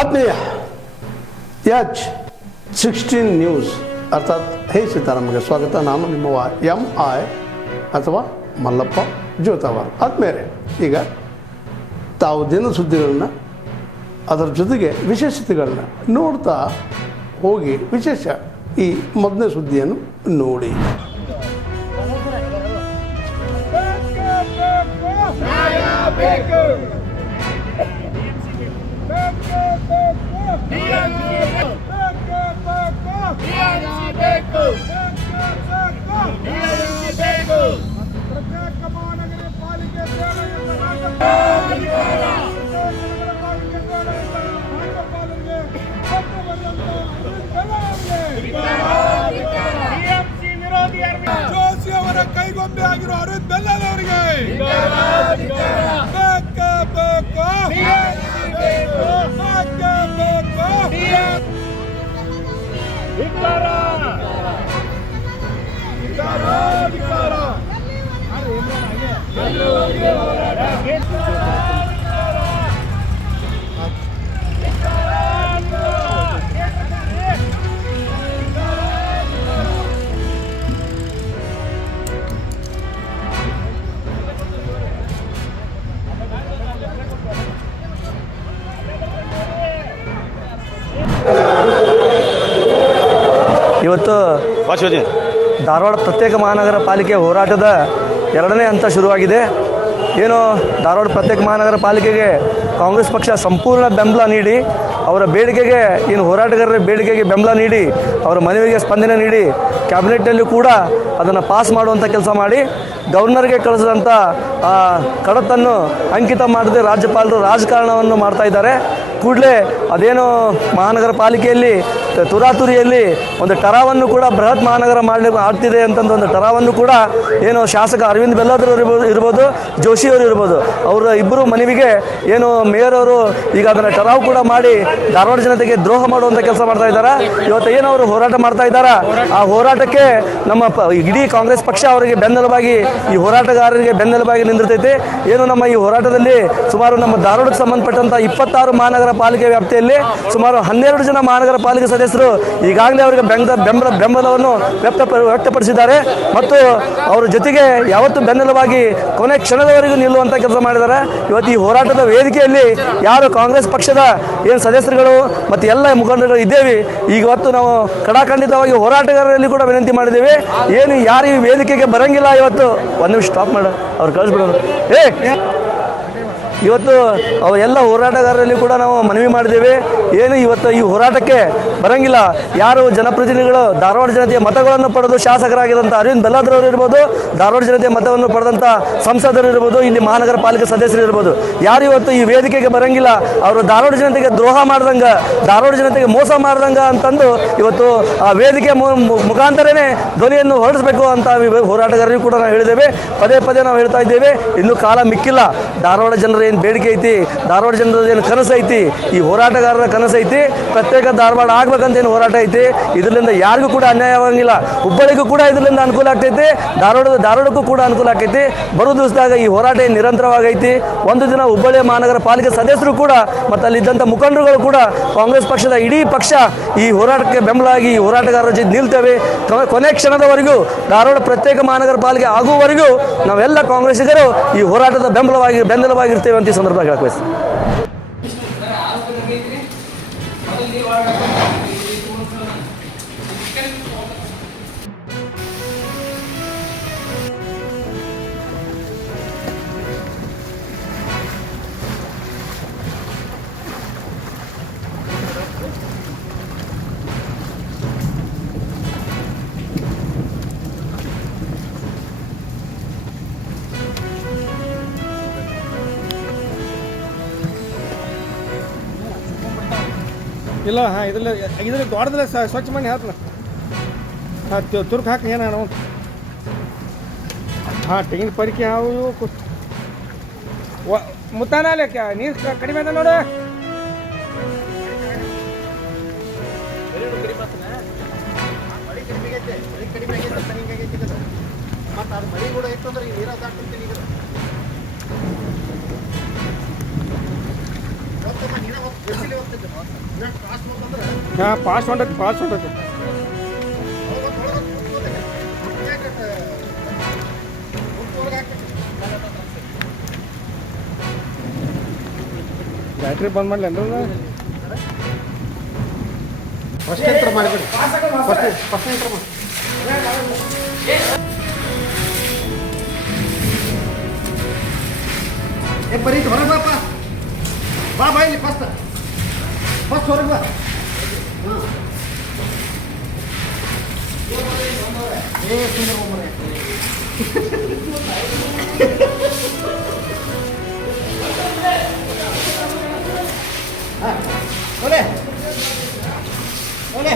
ಆತ್ಮೀಯ H16 news ಅರ್ಥಾತ್ ಹೇ ಸೀತಾರಾಮಗೆ ಸ್ವಾಗತ. ನಾನು ನಿಮ್ಮವ MI ಅಥವಾ ಮಲ್ಲಪ್ಪ ಜೋತಾವರ್. ಆದ್ಮೇಲೆ ಈಗ ತಾವು ದಿನ ಸುದ್ದಿಗಳನ್ನ ಅದರ ಜೊತೆಗೆ ವಿಶೇಷತೆಗಳನ್ನ ನೋಡ್ತಾ ಹೋಗಿ ವಿಶೇಷ ಈ ಮೊದಲನೇ ಸುದ್ದಿಯನ್ನು ನೋಡಿ. ಜೋಶಿ ಅವರ ಕೈಗೊಂಬೆ ಆಗಿರೋ ಅರವಿಂದ್ ಬೆಲ್ಲದವರಿಗೆ ಇವತ್ತು ಧಾರವಾಡ ಪ್ರತ್ಯೇಕ ಮಹಾನಗರ ಪಾಲಿಕೆ ಹೋರಾಟದ ಎರಡನೇ ಹಂತ ಶುರುವಾಗಿದೆ. ಏನು ಧಾರವಾಡ ಪ್ರತ್ಯೇಕ ಮಹಾನಗರ ಪಾಲಿಕೆಗೆ ಕಾಂಗ್ರೆಸ್ ಪಕ್ಷ ಸಂಪೂರ್ಣ ಬೆಂಬಲ ನೀಡಿ ಅವರ ಬೇಡಿಕೆಗೆ ಏನು ಹೋರಾಟಗಾರರ ಬೇಡಿಕೆಗೆ ಬೆಂಬಲ ನೀಡಿ ಅವರ ಮನವಿಗೆ ಸ್ಪಂದನೆ ನೀಡಿ ಕ್ಯಾಬಿನೆಟ್ನಲ್ಲಿ ಕೂಡ ಅದನ್ನು ಪಾಸ್ ಮಾಡುವಂಥ ಕೆಲಸ ಮಾಡಿ ಗವರ್ನರ್ಗೆ ಕಳಿಸಿದಂಥ ಕಡತನ್ನು ಅಂಕಿತ ಮಾಡದೆ ರಾಜ್ಯಪಾಲರು ರಾಜಕಾರಣವನ್ನು ಮಾಡ್ತಾ ಇದ್ದಾರೆ. ಕೂಡಲೇ ಅದೇನು ಮಹಾನಗರ ಪಾಲಿಕೆಯಲ್ಲಿ ತುರಾತುರಿಯಲ್ಲಿ ಒಂದು ಟರಾವನ್ನು ಕೂಡ ಬೃಹತ್ ಮಹಾನಗರ ಆಗ್ತಿದೆ ಅಂತಂದು ಒಂದು ಟರಾವನ್ನು ಕೂಡ ಏನು ಶಾಸಕ ಅರವಿಂದ್ ಬೆಲ್ಲದವರು ಇರ್ಬೋದು, ಜೋಶಿಯವರು ಇರ್ಬೋದು, ಅವರ ಇಬ್ಬರು ಮನವಿಗೆ ಏನು ಮೇಯರ್ ಅವರು ಈಗ ಅದನ್ನು ಟರಾವ್ ಕೂಡ ಮಾಡಿ ಧಾರವಾಡ ಜನತೆಗೆ ದ್ರೋಹ ಮಾಡುವಂಥ ಕೆಲಸ ಮಾಡ್ತಾ ಇದ್ದಾರೆ. ಇವತ್ತು ಏನು ಅವರು ಹೋರಾಟ ಮಾಡ್ತಾ ಇದ್ದಾರೆ, ಆ ಹೋರಾಟಕ್ಕೆ ನಮ್ಮ ಇಡೀ ಕಾಂಗ್ರೆಸ್ ಪಕ್ಷ ಅವರಿಗೆ ಬೆನ್ನೆಲುಬಾಗಿ ಈ ಹೋರಾಟಗಾರರಿಗೆ ಬೆನ್ನೆಲುಬಾಗಿ ನಿಂದಿರ್ತೈತೆ. ಏನು ನಮ್ಮ ಈ ಹೋರಾಟದಲ್ಲಿ ಸುಮಾರು ನಮ್ಮ ಧಾರವಾಡಕ್ಕೆ ಸಂಬಂಧಪಟ್ಟಂಥ 26 ಮಹಾನಗರ ಪಾಲಿಕೆ ವ್ಯಾಪ್ತಿಯಲ್ಲಿ ಸುಮಾರು 12 ಜನ ಮಹಾನಗರ ಪಾಲಿಕೆ ಸದಸ್ಯರು ಈಗಾಗಲೇ ಅವರಿಗೆ ಬೆಂಬಲವನ್ನು ವ್ಯಕ್ತಪಡಿಸಿದ್ದಾರೆ ಮತ್ತು ಅವರ ಜೊತೆಗೆ ಯಾವತ್ತೂ ಬೆನ್ನೆಲುಬಾಗಿ ಕೊನೆ ಕ್ಷಣದವರೆಗೂ ನಿಲ್ಲುವಂಥ ಕೆಲಸ ಮಾಡಿದ್ದಾರೆ. ಇವತ್ತು ಈ ಹೋರಾಟದ ವೇದಿಕೆಯಲ್ಲಿ ಯಾರು ಕಾಂಗ್ರೆಸ್ ಪಕ್ಷದ ಏನು ಸದಸ್ಯರುಗಳು ಮತ್ತು ಎಲ್ಲ ಮುಖಂಡರು ಇದ್ದೇವೆ, ಈಗ ಇವತ್ತು ನಾವು ಕಡಾಖಂಡಿತವಾಗಿ ಹೋರಾಟಗಾರರಲ್ಲಿ ಕೂಡ ವಿನಂತಿ ಮಾಡಿದ್ದೇವೆ. ಏನು ಯಾರು ಈ ವೇದಿಕೆಗೆ ಬರಂಗಿಲ್ಲ, ಇವತ್ತು ಒಂದು ನಿಮಿಷ ಸ್ಟಾಪ್ ಮಾಡ ಅವ್ರು ಕಳಿಸ್ಬಿಡೋರು. ಇವತ್ತು ಅವರೆಲ್ಲ ಹೋರಾಟಗಾರರಲ್ಲಿ ಕೂಡ ನಾವು ಮನವಿ ಮಾಡಿದ್ದೇವೆ. ಏನು ಇವತ್ತು ಈ ಹೋರಾಟಕ್ಕೆ ಬರಂಗಿಲ್ಲ ಯಾರು ಜನಪ್ರತಿನಿಧಿಗಳು ಧಾರವಾಡ ಜನತೆಯ ಮತಗಳನ್ನು ಪಡೆದು ಶಾಸಕರಾಗಿದ್ದಂಥ ಅರವಿಂದ್ ಬೆಲ್ಲದರವರು ಇರ್ಬೋದು, ಧಾರವಾಡ ಜನತೆಯ ಮತವನ್ನು ಪಡೆದಂಥ ಸಂಸದರು ಇರ್ಬೋದು, ಇಲ್ಲಿ ಮಹಾನಗರ ಪಾಲಿಕೆ ಸದಸ್ಯರು ಇರ್ಬೋದು, ಯಾರು ಇವತ್ತು ಈ ವೇದಿಕೆಗೆ ಬರಂಗಿಲ್ಲ ಅವರು ಧಾರವಾಡ ಜನತೆಗೆ ದ್ರೋಹ ಮಾಡ್ದಂಗೆ, ಧಾರವಾಡ ಜನತೆಗೆ ಮೋಸ ಮಾಡ್ದಂಗೆ ಅಂತಂದು ಇವತ್ತು ಆ ವೇದಿಕೆ ಮುಖಾಂತರನೇ ಧ್ವನಿಯನ್ನು ಹೊರಡಿಸಬೇಕು ಅಂತ ಹೋರಾಟಗಾರರಿಗೂ ಕೂಡ ನಾವು ಹೇಳಿದ್ದೇವೆ. ಪದೇ ಪದೇ ನಾವು ಹೇಳ್ತಾ ಇದ್ದೇವೆ, ಇನ್ನೂ ಕಾಲ ಮಿಕ್ಕಿಲ್ಲ. ಧಾರವಾಡ ಜನರ ಏನು ಬೇಡಿಕೆ ಐತಿ, ಧಾರವಾಡ ಜನರದ ಏನು ಕನಸು ಐತಿ, ಈ ಹೋರಾಟಗಾರರ ಕನಸು ಐತಿ, ಪ್ರತ್ಯೇಕ ಧಾರವಾಡ ಆಗ್ಬೇಕಂತ ಏನು ಹೋರಾಟ ಐತಿ, ಇದರಿಂದ ಯಾರಿಗೂ ಕೂಡ ಅನ್ಯಾಯವಾಗಿಲ್ಲ. ಹುಬ್ಬಳ್ಳಿಗೂ ಕೂಡ ಇದರಿಂದ ಅನುಕೂಲ ಆಗ್ತೈತಿ, ಧಾರವಾಡಕ್ಕೂ ಕೂಡ ಅನುಕೂಲ ಆಗ್ತೈತಿ. ಬರೋ ದಿವಸದಾಗ ಈ ಹೋರಾಟ ನಿರಂತರವಾಗೈತಿ. ಒಂದು ದಿನ ಹುಬ್ಬಳ್ಳಿ ಮಹಾನಗರ ಪಾಲಿಕೆ ಸದಸ್ಯರು ಕೂಡ ಮತ್ತು ಅಲ್ಲಿದ್ದಂಥ ಮುಖಂಡರುಗಳು ಕೂಡ ಕಾಂಗ್ರೆಸ್ ಪಕ್ಷದ ಇಡೀ ಪಕ್ಷ ಈ ಹೋರಾಟಕ್ಕೆ ಬೆಂಬಲವಾಗಿ ಈ ಹೋರಾಟಗಾರರ ಜೊತೆ ನಿಲ್ತೇವೆ. ಕೊನೆ ಕ್ಷಣದವರೆಗೂ ಧಾರವಾಡ ಪ್ರತ್ಯೇಕ ಮಹಾನಗರ ಪಾಲಿಕೆ ಆಗುವವರೆಗೂ ನಾವೆಲ್ಲ ಕಾಂಗ್ರೆಸ್ಸಿಗರು ಈ ಹೋರಾಟದ ಬೆಂಬಲವಾಗಿರ್ತೇವೆ ಅಂತ ಈ ಸಂದರ್ಭ ಹೇಳಕ್ ಬಯಸ್ತೀನಿ. ಇಲ್ಲ ಹಾಂ ಇದ್ರಲ್ಲಿ ದೊಡ್ಡದಲ್ಲ ಸ್ವಚ್ಛ ಮಾಡಿ ಹಾಕ್ಲ ಹಾಂ ತುರ್ಕು ಹಾಕಿ ಏನು ನಾವು ಹಾಂ ತೆಂಗಿನ ಪರಿಕೆ ಹಾವು ಮುತ್ತಾನ ನೀರು ಕಡಿಮೆ ಅದ ನೋಡು. ಮತ್ತು ಅದು ಮಳೆ ಕೂಡ ಇತ್ತು ಅಂದ್ರೆ ನೀರು ಅದಾಗ್ತಿರ್ತೀನಿ ಈಗ ನೀರು ಹೋಗ್ತಿದ್ದೆ ಹಾಂ ಪಾಸ್ ಹೊಂಟೈತಿ ಬ್ಯಾಟ್ರಿ ಬಂದ್ ಮಾಡ್ಲೇನ್ರಿ ಫಸ್ಟ್ ಎಂಟ್ರ್ ಮಾಡಿಬಿಡಿ ಫಸ್ಟ್ ಎಂಟ್ರ್ ಮಾಡಿ ಬರೀ ಹೊರಗೆ ಬಾ ಇಲ್ಲಿ ಫಸ್ಟ್ ಹೊರಗೆ ಬಾ ಓಲೆ ಓಕೆ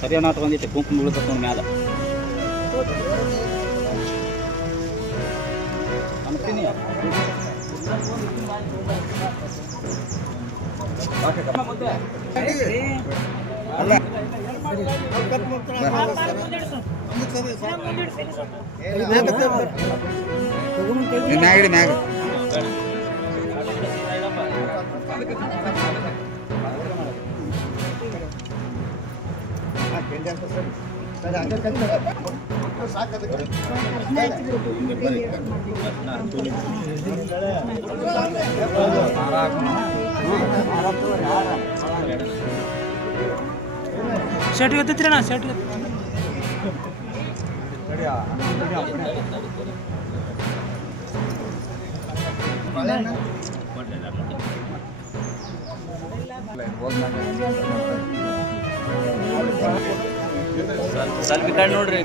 ಸರಿಯಾಗಿ ನಾಟ ಬಂದಿತ್ತು ಕುಂಕುಮ ಬೀಳ್ತಕ್ಕ ಮ್ಯಾಲ ಅಂತೀನಿ ಮ್ಯಾಗ ಶರ್ಟ್ ಗೊತ್ತೈತ್ರಿ ಅಣ್ಣ ಶರ್ಟ್ ಸ್ವಲ್ಪ ಕಡೆ ನೋಡ್ರಿ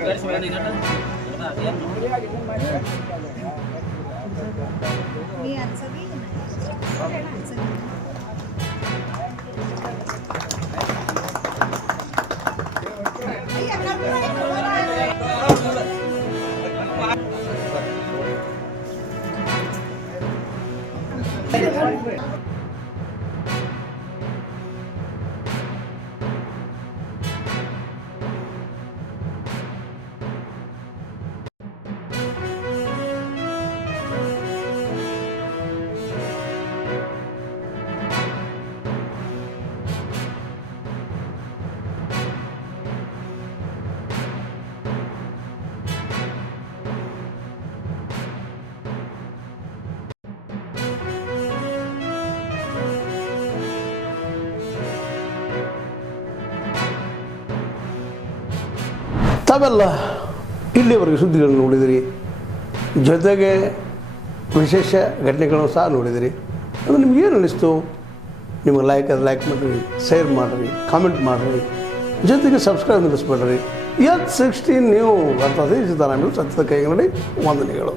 ತಾವೆಲ್ಲ ಇಲ್ಲಿವರೆಗೆ ಸುದ್ದಿಗಳನ್ನು ನೋಡಿದಿರಿ, ಜೊತೆಗೆ ವಿಶೇಷ ಘಟನೆಗಳನ್ನು ಸಹ ನೋಡಿದಿರಿ. ಅದು ನಿಮಗೇನು ಅನ್ನಿಸ್ತು? ನಿಮಗೆ ಲೈಕ್ ಮಾಡಿರಿ, ಶೇರ್ ಮಾಡಿರಿ, ಕಾಮೆಂಟ್ ಮಾಡಿರಿ, ಜೊತೆಗೆ ಸಬ್ಸ್ಕ್ರೈಬ್ ನಿಲ್ಲಿಸ್ಬೇಡ್ರಿ. H16 ನ್ಯೂಸ್ ಅರ್ಥಾತ್ ಸಿದ್ದರಾಮಯ್ಯ ಸತ್ಯದ ಕೈಗನ್ನಡಿ ವಂದನೆಗಳು.